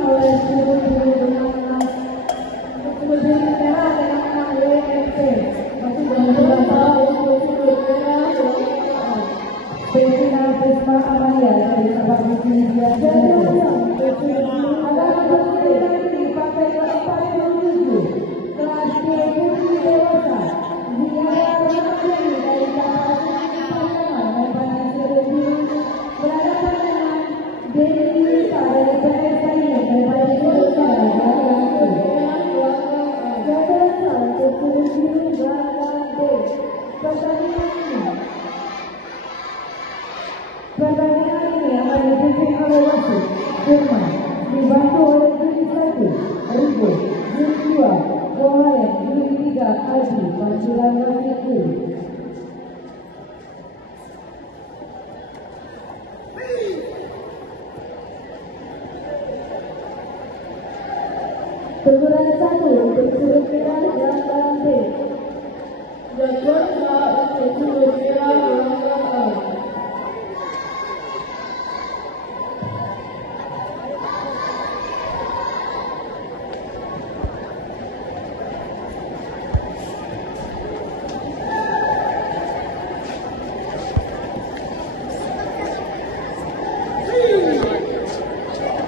oleh biru dengan 6 merah dengan 6 WMC. Masih berapa untuk merah Pevina Prisma Amaya dari Sabang Bukit biasa. Ada pertandingan di partai keempat menuju kelas D putri dewasa. Zia Ramani dari Sabang Parlemen Membantu Biru berhadapan dengan Dewi Lisa dari PSI Membantu Gagasan putri biru belakang D. Pertandingan ini akan dipimpin oleh wasit Firman, dibantu oleh juri 1 Rigo, juri 2 Goharen, juri 3 Aji, panggilan wasit juri. Teguran 1 untuk sudut merah belakang B. Teguran 2 untuk sudut merah belakang A.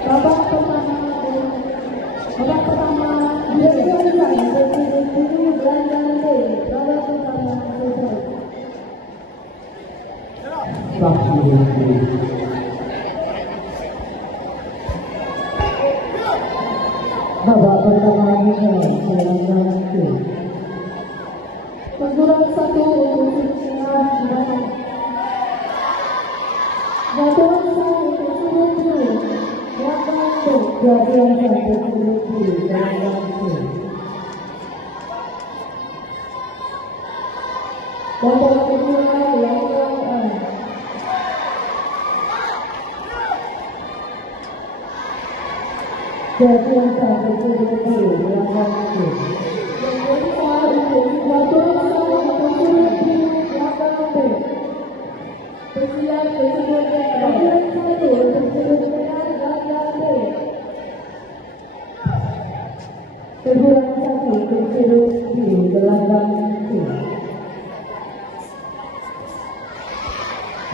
Babak pertama dilakukan dari biru belakang B. Babak pertama selesai. Babak pertama selesai. Teguran 1 untuk Sinar Sinar. Gatuan 1 untuk sudut biru. Gatuan 1 untuk sudut biru belakang B. Babak kedua belakang A. Gatuan 1 untuk sudut biru belakang B. Persiap berikutnya gatuan 1 untuk sudut merah belakang B. Teguran 1 untuk sudut biru belakang C.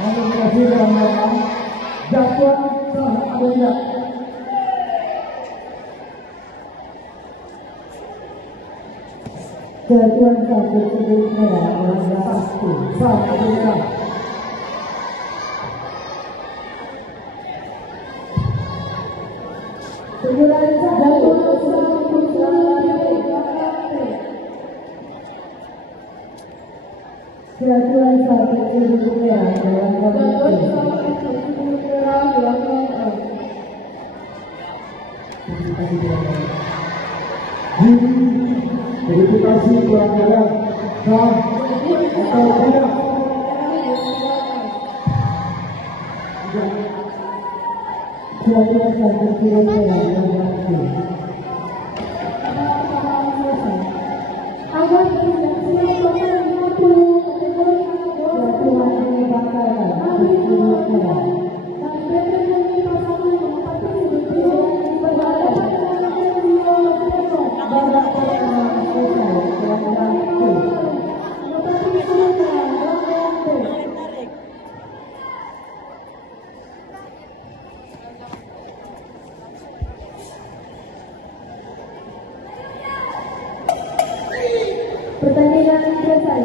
Administrasi pelanggaran gatuan sangat banyak. Gatuan 1 sudut merah belakang C. Satu bukan. Teguran 1 untuk sudut belakang B. Gatuan 1 sudut merah belakang A. Verifikasi pelanggaran sah atau tidak. Gatuan 1 sudut merah belakang C. Agar tidak silakan 50 kategori gatuan ini batalkan sudut merah. Babak pertama selesai. Pelanggaran C. Pertandingan selesai.